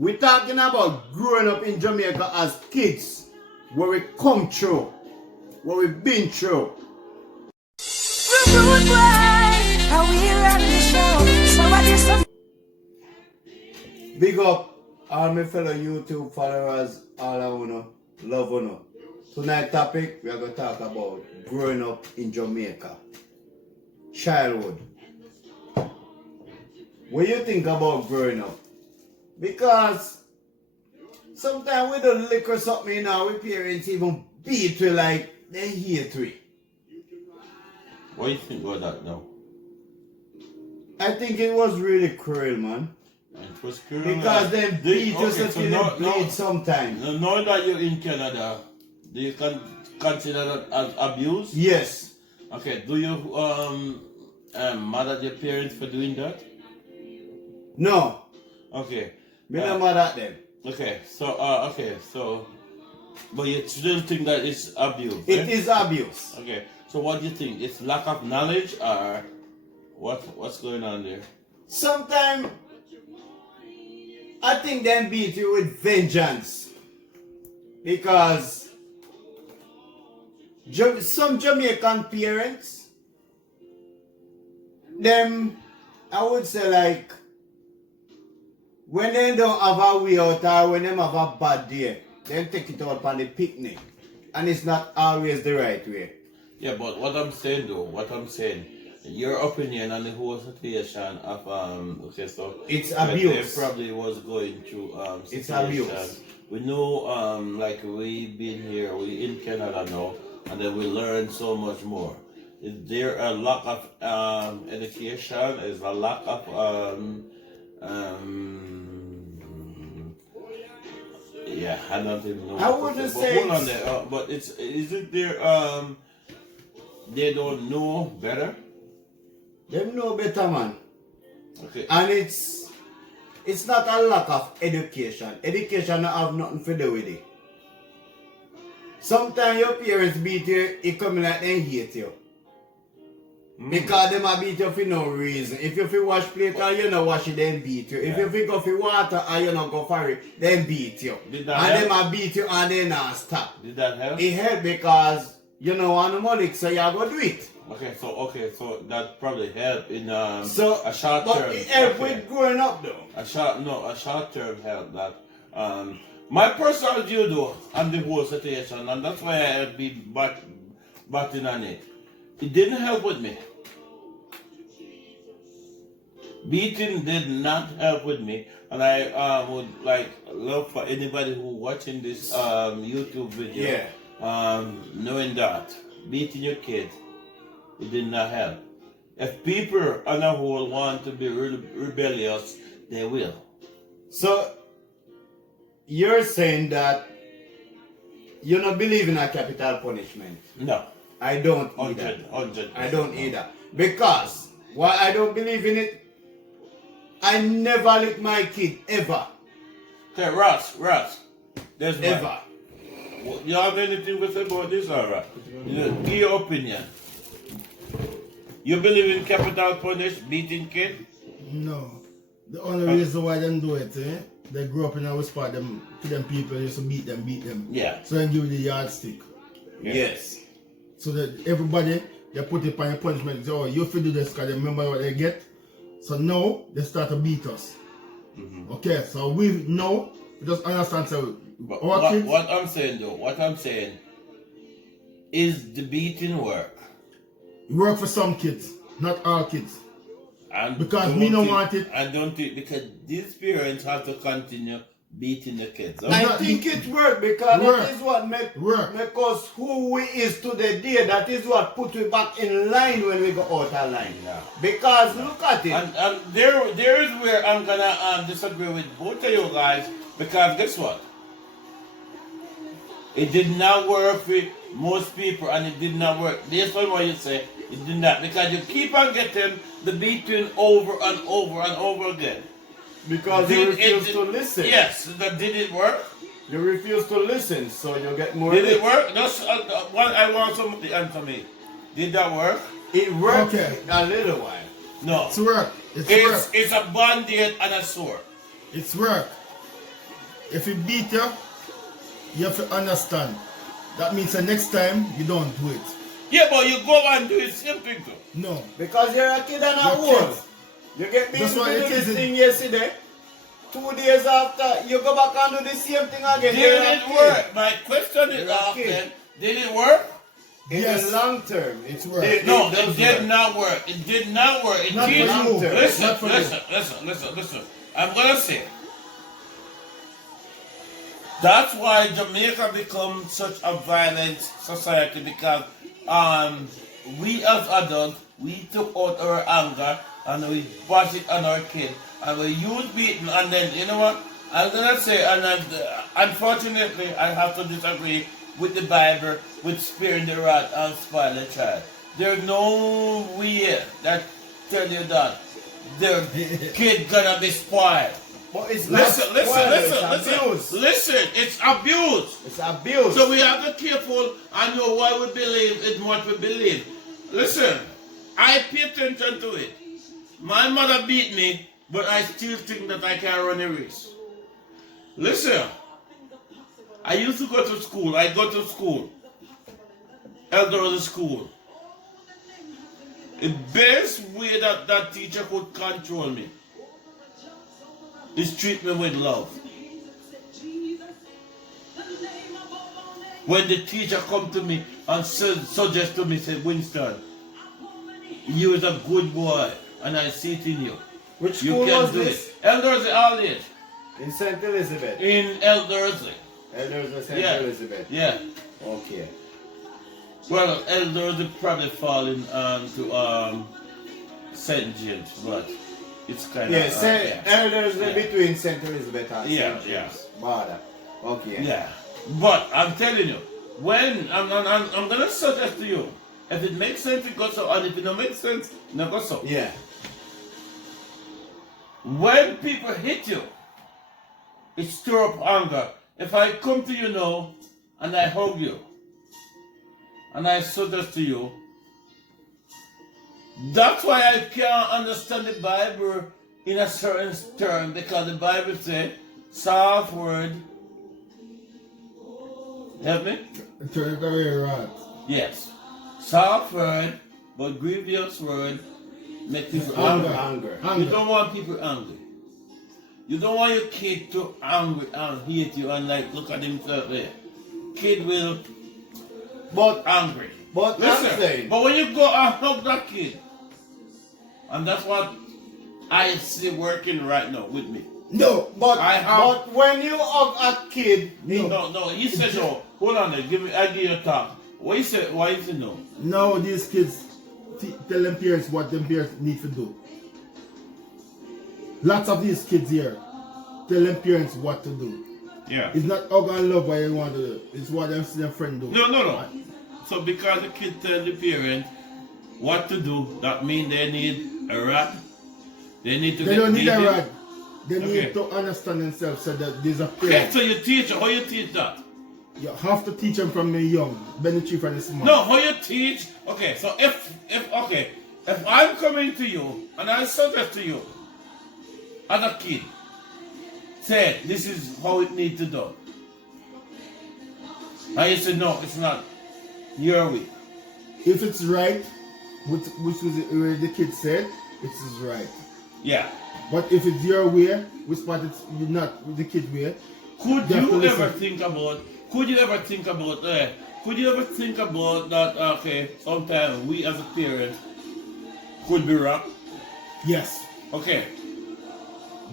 We're talking about growing up in Jamaica as kids, where we come through, what we've been through. Big up all my fellow YouTube followers, all I wanna love you. Tonight's topic, we are going to talk about growing up in Jamaica. Childhood. What do you think about growing up? Because sometimes we don't lick or something, you know, our parents even beat you like they hate we. What do you think about that now? I think it was really cruel, man. It was cruel. Because them beat us until they bleed sometimes. Now that you're in Canada, do you consider that as abuse? Yes. Okay, do you mad at your parents for doing that? No. Okay. Me not mad at them. Okay, so but you still think that it's abuse? It is abuse. Okay, so what do you think? It's lack of knowledge or what's going on there? Sometimes I think them beat you with vengeance. Because some Jamaican parents, them, I would say like, when they don't have a way out or when they have a bad day, they take it out on the picnic. And it's not always the right way. Yeah, but what I'm saying, your opinion on the whole situation of, okay, so it's abuse. They probably was going through, it's abuse. We know, like we've been here, we in Canada now, and then we learn so much more. Is there a lack of education? Is a lack of yeah, I don't even know. I wouldn't say. Hold on there. But is it there? They don't know better. They know better, man. Okay. And it's not a lack of education. Education don't have nothing to do with it. Sometimes your parents beat you, it come like they hate you. Because they might beat you for no reason. If you feel wash plate and you not wash it, then beat you. If you feel go for water and you not go for it, then beat you. Did that help? They might beat you and they not stop. Did that help? It helped because you know want the money, so you go do it. Okay, so that probably helped in a short term. But it helped with growing up though. A short term help that. My personal view though on the whole situation, and that's why I'll be batting on it. It didn't help with me. Beating did not help with me, and I would love for anybody who watching this YouTube video, knowing that beating your kids, it did not help. If people on the whole want to be rebellious, they will. So you're saying that you don't believe in a capital punishment? No. I don't either. 100%. I don't either. Because why I don't believe in it, I never lick my kid, ever. Okay, Ross, there's ever. You have anything to say about this, alright? Give your opinion. You believe in capital punish, beating kid? No. The only reason why them do it, they grew up in our spot, to them people used to beat them. Yeah. So then give you the yardstick. Yeah. Yes. So that everybody, they put it on your punishment. So, you feel do this because they remember what they get. So now, they start to beat us. Okay, so we know, we just understand, so kids. What I'm saying is the beating work. It work for some kids, not all kids. And because me don't want it. I don't think, because these parents have to continue beating the kids. I think it worked because that is what make us who we is to the day. That is what put we back in line when we go out of line. Yeah. Because look at it. And there is where I'm gonna disagree with both of you guys, because guess what? It did not work for most people, and it did not work. Based on what you say, it did not, because you keep on getting the beating over and over and over again. Because you refuse to listen. Yes, did it work? You refuse to listen, so you get more. Did it work? That's what I want somebody to answer me. Did that work? It worked a little while. No. It's work. It's a band-aid and a sore. It's work. if he beat you, you have to understand. That means the next time you don't do it. Yeah, but you go and do the same thing too. No. Because you're a kid and a You're old. kids. You get beat That's to why do it this isn't- thing yesterday. 2 days after, you go back and do the same thing again. You're Did a it kid. work? My question is You're a often, kid. did it work? In Yes. the long term, It's it, work. No, does it did work. not work. It did not work. It Not for did you. Listen, Not for you. listen. I'm gonna say. That's why Jamaica become such a violent society because we as adults we took out our anger and we bash it on our kids and we use beating and then you know what I'm gonna say and unfortunately I have to disagree with the Bible with sparing the rod and spoil the child. There's no way that tell you that the kid gonna be spoiled. But it's not Listen, abuse. it's abuse. It's abuse. So we have to be careful and know what we believe is what we believe. Listen, I pay attention to it. My mother beat me, but I still think that I can run a race. Listen, I used to go to school. I go to school. Elderly school. The best way that that teacher could control me is treat me with love. When the teacher come to me and suggest to me, say, Winston, you is a good boy and I see it in you. Which You school can was do this? it. Elderslie all age. In St. Elizabeth. In Elderslie. Elders of St. Yeah. Elizabeth. Yeah. Okay. Well, Elderslie probably falling to St. James, but it's kind Yeah, of Elders Yeah. between St. Elizabeth and Yeah, St. James. Border. Okay. Yeah, but I'm telling you, when I'm gonna suggest to you, if it makes sense, it goes so, and if it don't make sense, not go so. Yeah. When people hit you, it stir up anger. If I come to you now and I hug you, and I suggest to you, that's why I can't understand the Bible in a certain term because the Bible says soft word. Help me? Turn it away, right? Yes. Soft word, but grievous word make people angry. Anger. You don't want people angry. You don't want your kid to angry and hate you and like look at himself there. Kid will But angry. I'm Listen, saying, but when you go and hug that kid, and that's what I see working right now with me. No. but I when you hug a kid, No, he said no. Hold on there, I give you a talk. What you said, why you say no? Now these kids tell them parents what them parents need to do. Lots of these kids here tell them parents what to do. Yeah. It's not hug and love what you want to do. It's what them see their friend do. No. So because the kid tell the parent what to do, that means they need a rod. They need to They get don't need a beaten. rod. They Okay. need to understand themselves so that there's a Okay, parent. so you teach, how you teach that? You have to teach them from the young. Benefit from the small. No, how you teach, okay, so if I'm coming to you and I suggest to you as a kid, say this is how it needs to do. And you say no, it's not your way. If it's right, which was where the kid said, it is right. Yeah. But if it's your way, which part it's not the kid way, Could you have to you listen. ever think about that, okay, sometimes we as a parent could be wrong? Yes. Okay.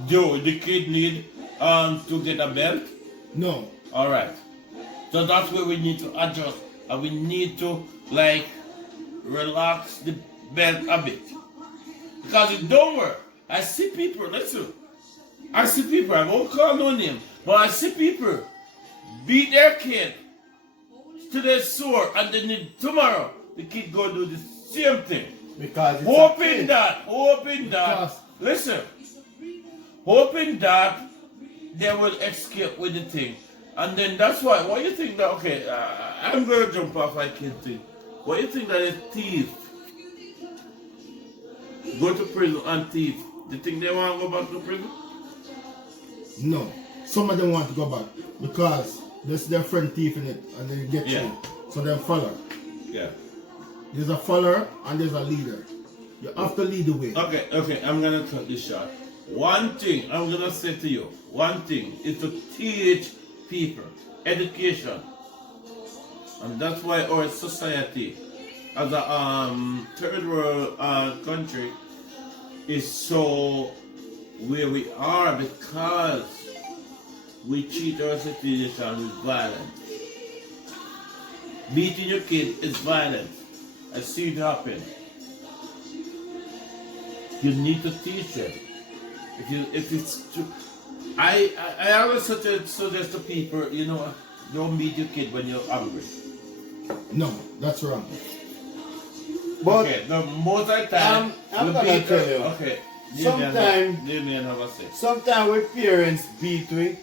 Do the kid need to get a belt? No. Alright. So that's where we need to adjust and we need to like relax the belt a bit. Because it don't work. I see people, listen. I see people, I won't call no name, but I see people beat their kid to their sore and then tomorrow the kid go do the same thing. because it's a Hoping kid. that, listen, hoping that they will escape with the thing. And then that's why, what you think that, okay, I'm going to jump off my kid thing. What you think that a thief go to prison and thief, do you think they want to go back to prison? No. some of them want to go back because there's their friend thief in it and then you get Yeah. you. So then follow. Yeah. There's a follower and there's a leader. You have to lead the way. Okay, I'm gonna cut this short. One thing I'm gonna say to you, one thing is to teach people education. And that's why our society as a third world country is so where we are because we treat our citizens with violence. Beating your kid is violence. I see it happen. You need to teach them. If it's true. I always suggest to people, you know, don't beat your kid when you're angry. No, that's wrong. But okay, the most of the time I'm you gonna beat tell her- you. Okay. Sometimes- Sometimes with parents beat we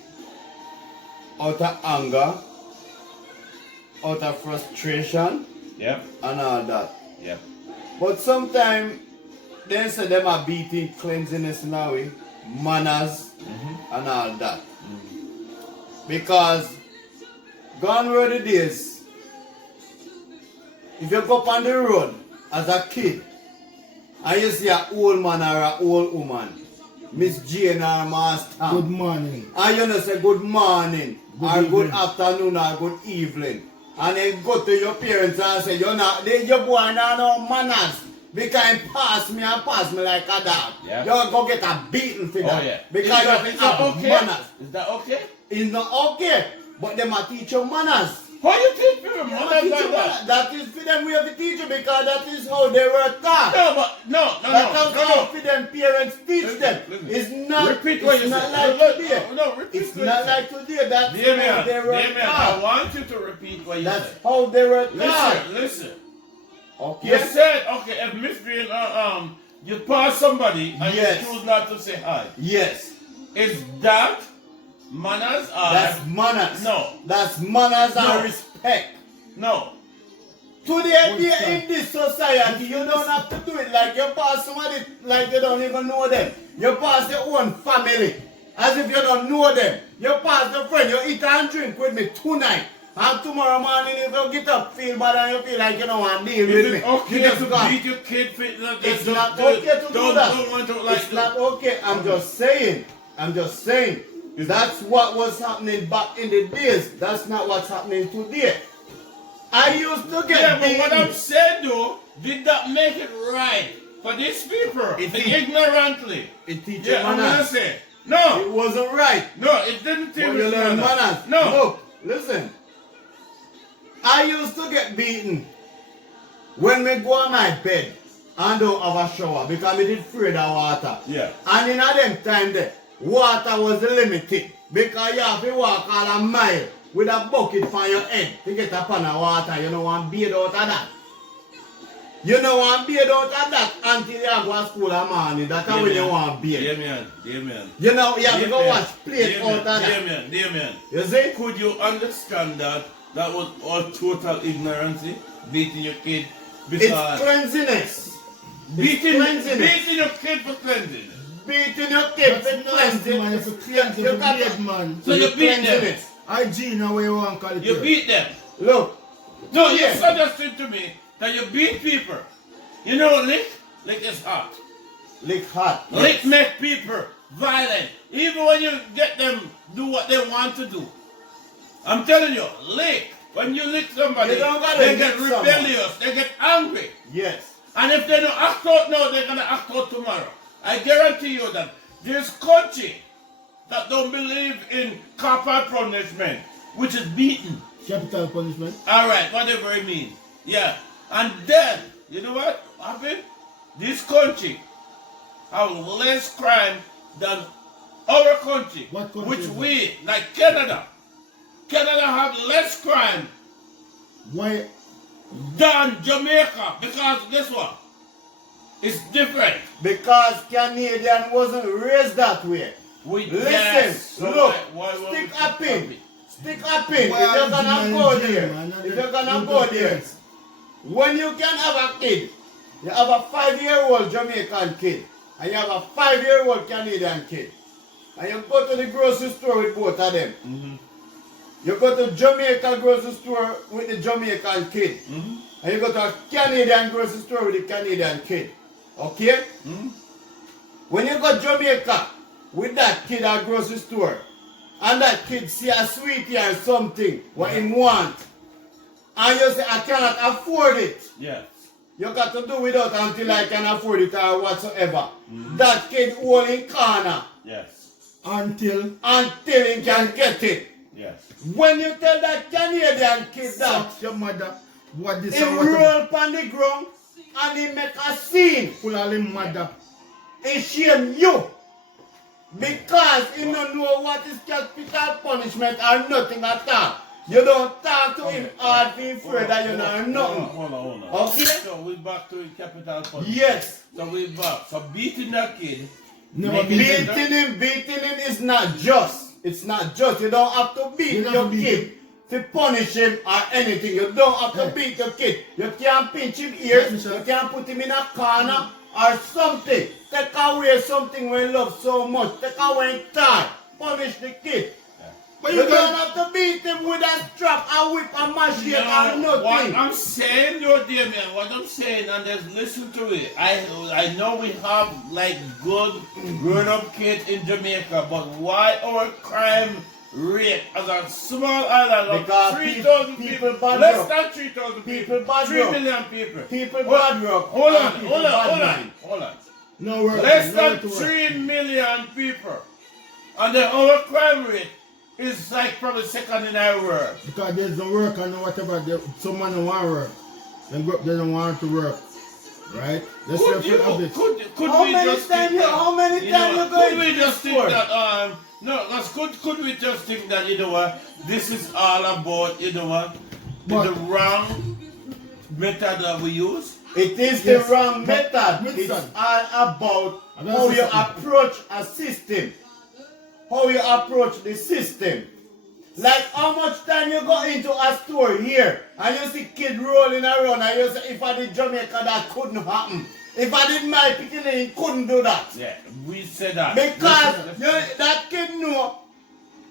out of anger, out of frustration, Yep. and all that. Yep. But sometimes they say them are beating cleanliness in a way, manners, and all that. Because gone were the days, if you go up on the road as a kid and you see an old man or an old woman, Miss Jane or Master, Good morning. and you know say good morning, Good or good evening. afternoon, or good evening, and then go to your parents and say, your boy now no manners, because he pass me like a dog. Yeah. You go get a beating for that. Oh yeah. Because is that you have okay? manners. Is that okay? It's not okay, but them are teach you manners. Why you teach people Them a manners teach like you that? manners. That is for them we have to teach you because that is how they were taught. No, but no. That's how for them parents teach them. Listen. It's not, Repeat what you it's not said. like No, today. no, repeat It's what not you said. like today. That's how Damien, they were Damien, I taught. want you to repeat what you That's said. how they were taught. Listen. Okay. You said, okay, if Miss Green, you pass somebody and Yes. you choose not to say hi. Yes. Is that manners or That's manners. No. That's manners No. and respect. no? Today, Good stuff. in this society, you don't have to do it like you pass somebody like you don't even know them. You pass your own family as if you don't know them. You pass your friend, you eat and drink with me tonight. And tomorrow morning, if you get up, feel bad and you feel like you don't want to deal Is with it me. okay you just to go. beat your kid for It's not okay to do that. Don't want to like It's not okay. I'm just saying. That's what was happening back in the days. That's not what's happening today. I used to get Yeah, but what I'm beaten. saying though, did that make it right for these people? It did. Ignorantly. It teaches Yeah, I'm gonna manners. say. No, It wasn't right. no, it didn't teach But you learn manners. No. Look, listen. I used to get beaten when me go on my bed and don't have a shower because me did afraid of water. Yeah. And in a them time there, water was limited because you have to walk all a mile with a bucket for your head to get a pan of water. You don't want to bathe out of that. You don't want to bathe out of that until you go to school in the morning. That's how you want to bathe. Damien. You know, you have to go watch plate out of that. Damien. You see? Could you understand that that was all total ignorance, beating your kid It's because cleanliness. beating cleanliness. your kid for cleansing. Beating your kid That's for nasty, man. If you cleanse, if you bathe, man. So you beat them. cleanliness. Hygiene, how you want to call it. You here. beat them. Look, No, you Yeah. suggested to me that you beat people. You know, lick is hot. lick hot. Lick make people violent. Even when you get them do what they want to do. I'm telling you, lick. When you lick somebody, You don't gotta they get lick someone. rebellious. They get angry. Yes. And if they don't act out now, they're going to act out tomorrow. I guarantee you that there's country that don't believe in corporal punishment, which is beaten. Capital punishment. All right, whatever it means. Yeah. And then, you know what happened? This country have less crime than our country. What country Which is that? we, like Canada. Canada have less crime Why? than Jamaica. Because guess what? It's different. Because Canadian wasn't raised that way. We Listen, yes. So look, why were we stick so up in. happy? Stick up in. If Why you're are gonna you go in jail, there, man? if you're gonna You go don't there, care. when you can have a kid, you have a 5-year-old Jamaican kid, and you have a 5-year-old Canadian kid. and you go to the grocery store with both of them. Mm-hmm. You go to Jamaican grocery store with the Jamaican kid. Mm-hmm. And you go to a Canadian grocery store with the Canadian kid. Okay? Mm-hmm. When you go to Jamaica with that kid at grocery store, and that kid see a sweetie or something, what he want, and you say, I cannot afford it. Yes. You got to do without until I can afford it or whatsoever. Mm-hmm. That kid hold in corner Yes. Until he can get it. Yes. When you tell that Canadian kid that, suck your mother. What this he and what roll upon the ground and he make a scene. pull all him mother. He shame you. Because he don't know what is capital punishment or nothing at all. You don't talk to him hard for him further, you know nothing. Hold on. Okay? So we back to capital punishment. Yes. So we back. So beating that kid. Never Beating been Beating him is not just. It's not just. You don't have to beat You don't your have to beat kid to punish him or anything. You don't have to beat your kid. You can't pinch him ears. You can't put him in a corner or something. Take away something we love so much. Take away his toy. Punish the kid. But You you don't can have to beat him with a strap, a whip, a machete, or No, what nothing. I'm saying, yo, dear man, what I'm saying, and just listen to it. I know we have like good grown-up kids in Jamaica, but why our crime rate as a small island Because of 3,000 people people, bad less rock. than 3,000 People people, bad 3 rock. million people. People Hold- bad rock. Hold and on, people hold on, bad hold on, mind. hold on. no work. Less no than way to work. 3 million people, and the our crime rate is like probably second in our world. Because there's no work and whatever. Someone don't want to work. They don't want to work. Right? Let's say Could you, for this. could How we many just times think you- that, how many you times know, you going could we to just the think store? that no, that's could we just think that, you know what, this is all about, you know what, But- the wrong method that we use? It is Yes, the wrong but method. Winston, It's all about I'm gonna how say you something. approach a system. How you approach the system. Like how much time you go into a store here and you see kid rolling around and you say, if I did Jamaica that couldn't happen. If I did my picking it couldn't do that. Yeah, we said that. Because Listen, that kid know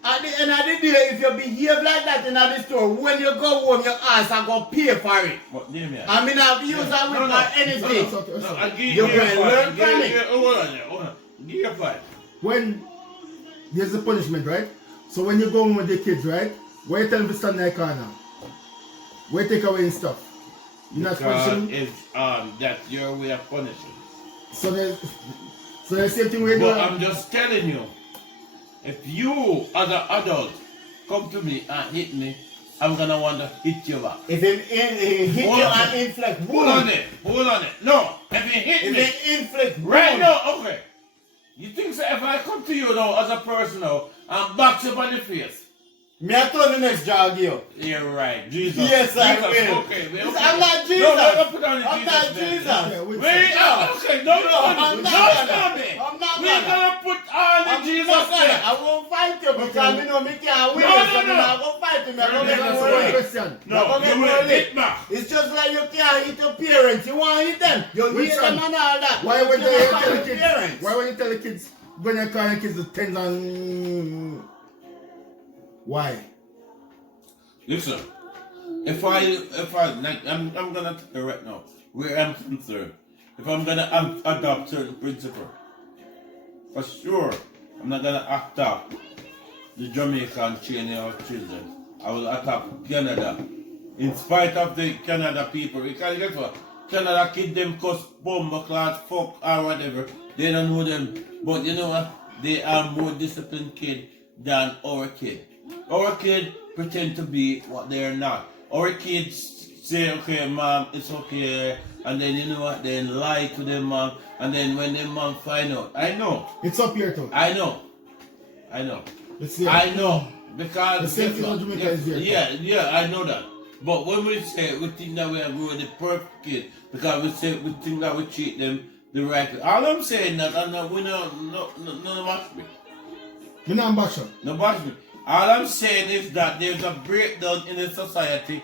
at the end of the day, if you behave like that in the store, when you go home, your ass are going to pay for it. But, dear man, I mean, I've used that with anything. no, I give You you can a learn point. from it. Hold on. Give you a point. when there's a punishment, right? So when you go home with the kids, right? Where you tell them to stand in the corner? Where you take away his stuff? You're not Because punishing? it's, that's your way of punishing. So the same thing we do. But I'm just telling you, if you as an adult come to me and hit me, I'm gonna want to hit you back. If it hit Hold you on. and inflict Hold on it. No, if you hit If me it inflict right wound, now, okay. You think so if I come to you now as a person now and box you on the face? me I told the next jog you. You're right, Jesus. Yes, I Jesus, will. Okay, I'm not Jesus. No, we're gonna put on the I'm Jesus. not then. Jesus. Yeah, we- Wait, okay, don't I'm not gonna. me. I'm not We're gonna. gonna put on the I'm Jesus not gonna. there. I won't fight you because me know me can't win. No, So no, me no. not gonna fight you. Me gonna No, make no, you no, One win. question. No, Not you gonna will make hit back. It's just like you can't hit your parents. You want to hit them. You hate Winston, them and all that. Why would You they cannot tell fight the your kids? parents. Why would you tell the kids when you call the kids the tens and why? Listen, if I'm gonna tell you right now where I'm concerned. If I'm gonna adopt certain principle, for sure, I'm not gonna attack the Jamaican training of children. I will attack Canada, in spite of the Canada people. Because guess what? Canada kid them cuss, bomb, class, fuck, or whatever. They don't know them, but you know what? They are more disciplined kid than our kid. Our kid pretend to be what they're not. Our kids say, okay, mom, it's okay, and then you know what? Then lie to their mom, and then when their mom find out, I know, It's up here too. I know, Let's see. I know, because The same guess thing what? in Jamaica is here. Yeah, I know that. But when we say we think that we are growing the perfect kid, because we think that we treat them the right way. All I'm saying that, and we no bash me. Me not bash up. No bash me. All I'm saying is that there's a breakdown in the society.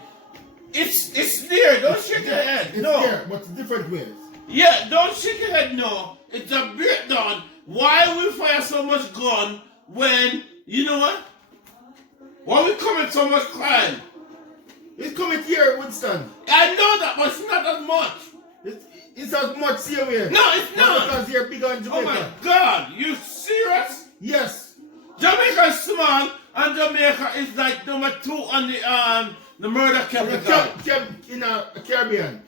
It's there. Don't shake your head. It's No. there, but it's different ways. Yeah, don't shake your head. No. It's a breakdown. Why we fire so much gun when, you know what? Why we commit so much crime? It's coming here, Winston. I know that, but it's not as much. It's as much here. No, it's not. Because they're bigger in Jamaica. Oh my God, you serious? Yes. Jamaica is small, and Jamaica is like number 2 on the murder capital. In a Caribbean.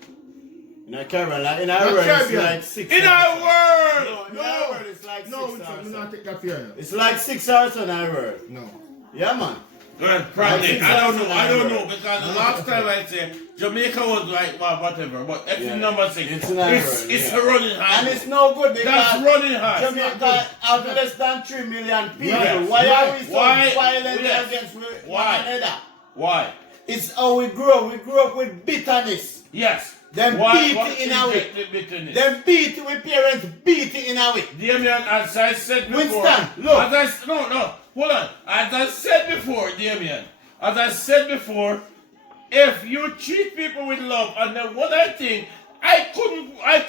In a Caribbean, in our world, it's like 6 In hours. our world! No, in our world, it's like 6 No, hours. Winston, do not take that fear. It's like 6 hours in our world. No. Yeah, man. Well, probably. I don't know, because the last Okay. time I said Jamaica was like, well, whatever, but it's Yeah. number 6. It's in our world, It's yeah. running high. And it's no good because That's running high. Jamaica have less than 3 million people. Right. Why are we so Why? violent Yes. against one Why? another? Why? It's how we grew up. We grew up with bitterness. Yes. Them beat it in our way. Bitterness? Them beat it with parents, beat it in our way. Damien, as I said before. Winston, look. No, hold on. As I said before, Damien, as I said before, if you treat people with love, and then what I think, I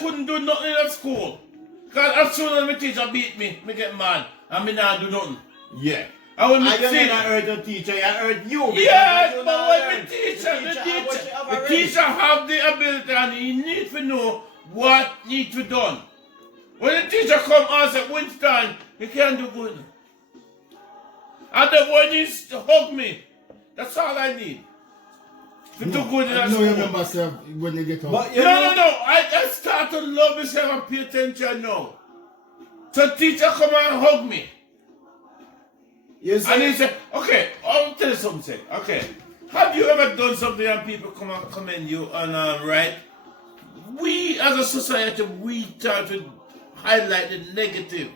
couldn't do nothing at school. Because as soon as my teacher beat me, I get mad, and me not do nothing. Yeah. I will I don't see. hurt the teacher, I hurt you. because Yes, you but not when learn. the teacher teacher have the ability and he need to know what need to be done. When the teacher come and say, Winston, you can't do good. And the boy needs to hug me. That's all I need. To do good in that No, you school. remember yourself when you get home. But you No. know, I start to love myself and pay attention now. So teacher come and hug me. you see, And he said, okay, I'll tell you something. Okay, have you ever done something and people come and commend you and right? We as a society, we try to highlight the negative.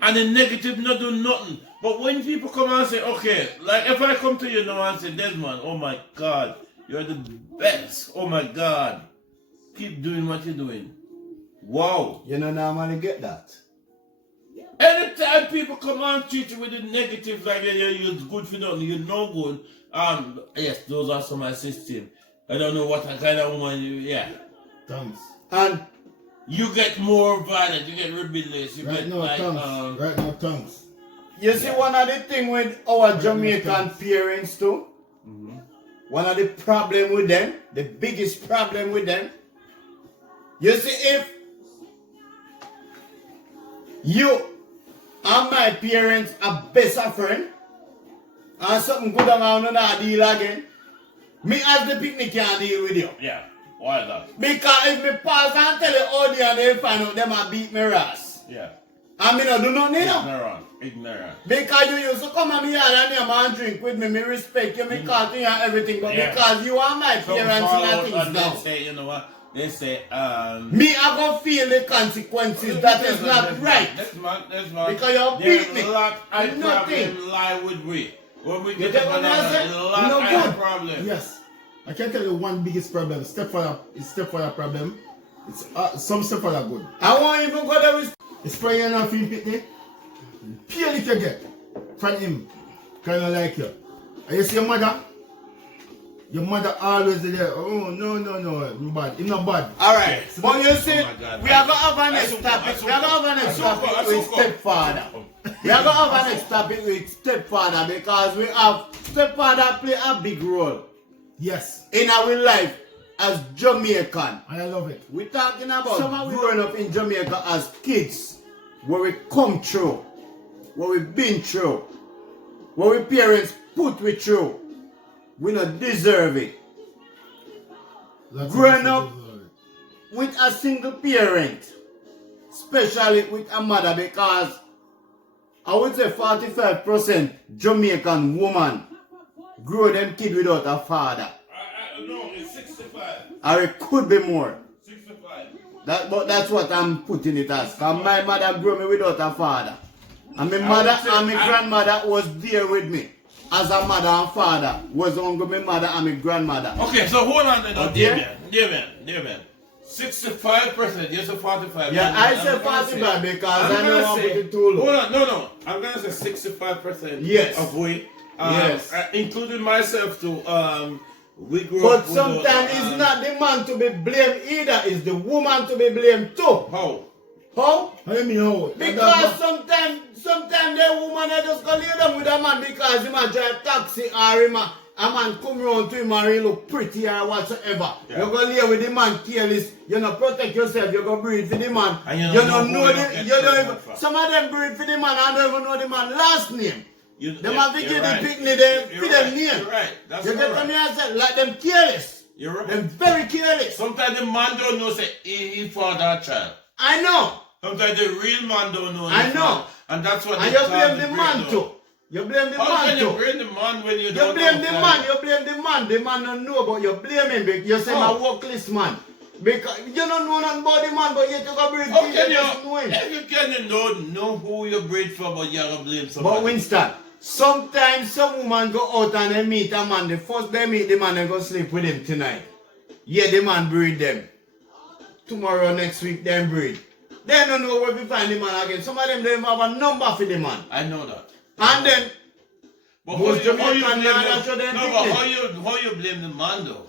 And the negative not do nothing. But when people come and say, okay, like if I come to you now and say, Desmond, oh my God, you're the best. Oh my God, keep doing what you're doing. Wow. you don't normally get that. Anytime people come and treat you with the negatives, like you're good for nothing, you're no good. Yes, those are some of my system. I don't know what kind of woman you, yeah. Thanks. And You get more violent, you get rebellious, you Right get now, like, thanks. Right now, thanks. you see one of the thing with our Jamaican parents too, one of the problem with them, the biggest problem with them, you see if you and my parents are best of friend and something good around and I deal again, me as the picnic can't deal with you. yeah, why that? Because if me pass and tell the audience they find out them a beat me ass. Yeah, And me not do nothing, you know. ignorant. Because you used to come at me yard and name and drink with me respect you, me call to you and everything, but Yeah. because you are my Some parents fall and out things and now. they say, you know what? They say, Me I go feel the consequences that is not right. This man. Because you There's beat me. a lot of Nothing. problem lie with we. When we You get get up what on I that, said? a lot No of good. problem. Yes. I can tell you one biggest problem. Stepfather problem. It's some stepfather good. I won't even go there with It's probably enough in pitney. Pure if you get from him. Kind of like you. And you see your mother always there. Oh, no, bad. He's not bad. alright. But you see, Oh my God. we are gonna have an next Asuka, topic. We are gonna have an next topic with stepfather. We are gonna have an next topic with stepfather because we have stepfather play a big role Yes. in our life as Jamaican. And I love it. We're talking about growing up in Jamaica as kids, where we come through, where we've been through, where we parents put we through. We don't deserve it. That's Growing what I up deserve it. with a single parent, especially with a mother, because I would say 45% Jamaican woman grow them kid without a father. No, it's 65. Or it could be more. 65. But that's what I'm putting it as. Because my mother grew me without a father. And my I mother would say and my grandmother was there with me. As a mother and father was only my mother and my grandmother. Okay, so hold on then, Okay. Damien. 65%, yes, 45. Yeah, I I'm said gonna 45 say- because I'm I know gonna I'm say- putting too low. Hold on, no. I'm gonna say 65% Yes. of we, Yes. including myself too. We grew But up with sometimes it's not the man to be blamed either, it's the woman to be blamed too. How? How? I don't mean how. Because sometimes the woman I just go lay down with a man because he might drive taxi or a man come round to him and he look pretty or whatsoever. Yeah. You go lay with the man careless, you know, protect yourself, you go breathe for the man. And you don't know some of them breathe for the man and don't even know the man last name. Them have to give the picnic them for them name. You're right. That's You get what I said? Like them careless. You're right. Them very careless. Sometimes the man don't know say he father a child. I know. Sometimes the real man don't know. I know. And that's what And you blame the man too. You blame the How man can too. you blame the man when you You don't blame know the father? man, you blame the man. The man don't know, but you blame him because you say my workless man. Because you don't know nothing about the man, but you took a breed. How can just know him. if you can know who you breed for, but you gotta blame somebody? But Winston, sometimes some woman go out and they meet a man. The first they meet the man, they go sleep with him tonight. Yeah, the man breed them. Tomorrow, next week, them breed. They don't know where we find the man again. Some of them don't even have a number for the man. I know that. And then, But most how you Jamaican blame man the, show them no, picnic. but how you blame the man though?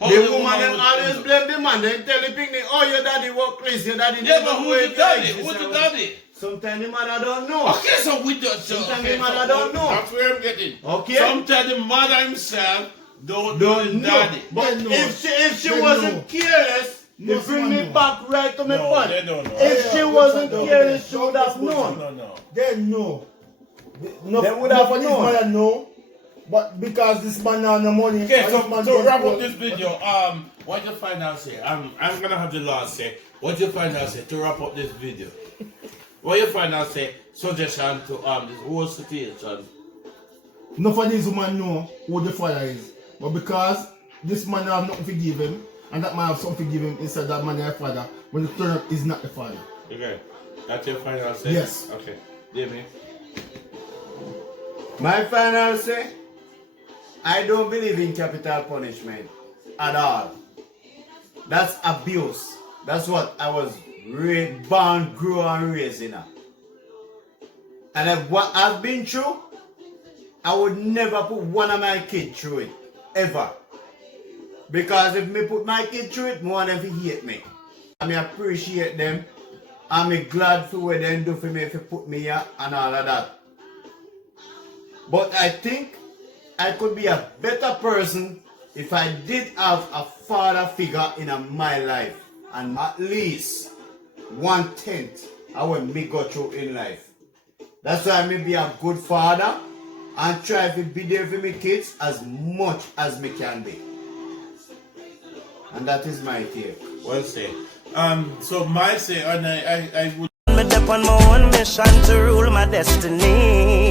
How The the woman them would- always blame the man. They tell the picnic, oh, your daddy work Chris, your daddy Yeah, never but who's work the daddy? eggs." Who's the daddy? Sometimes the mother don't know. Okay, so we don't. Sometimes okay, the mother so don't know. That's where I'm getting. Okay. Sometimes the mother himself don't know the know. daddy. But They know. if she They wasn't know. careless, it Most bring man me know. back right to my No, point. they don't know. If she Yeah, wasn't don't careless, she don't would have don't known. No. They know. They would have This known. man know. But because this man now no money. Okay, and so this man to don't wrap know- up this video, what you find out say? I'm gonna have the last say. What you find out say to wrap up this video? What you find out say? Suggestion to this whole situation. None of these women know who the father is. But because this man have nothing to give him, and that man have something to give him instead that man their father, when the turn up is not the father. Okay, that's your final say. Yes. Okay, Damien. My final say, I don't believe in capital punishment at all. That's abuse. That's what I was born, grew, and raised in. And if what I've been through, I would never put one of my kids through it. Ever. Because if me put my kid through it, more of them will hate me. I appreciate them. I'm glad for what they do for me if they put me here and all of that. But I think I could be a better person if I did have a father figure in my life. And at least 1/10 of what me go through in life. That's why I may be a good father and try to be there for my kids as much as me can be. And that is my take. Well said. So my say, and I would. Me dep on my own mission to rule my destiny.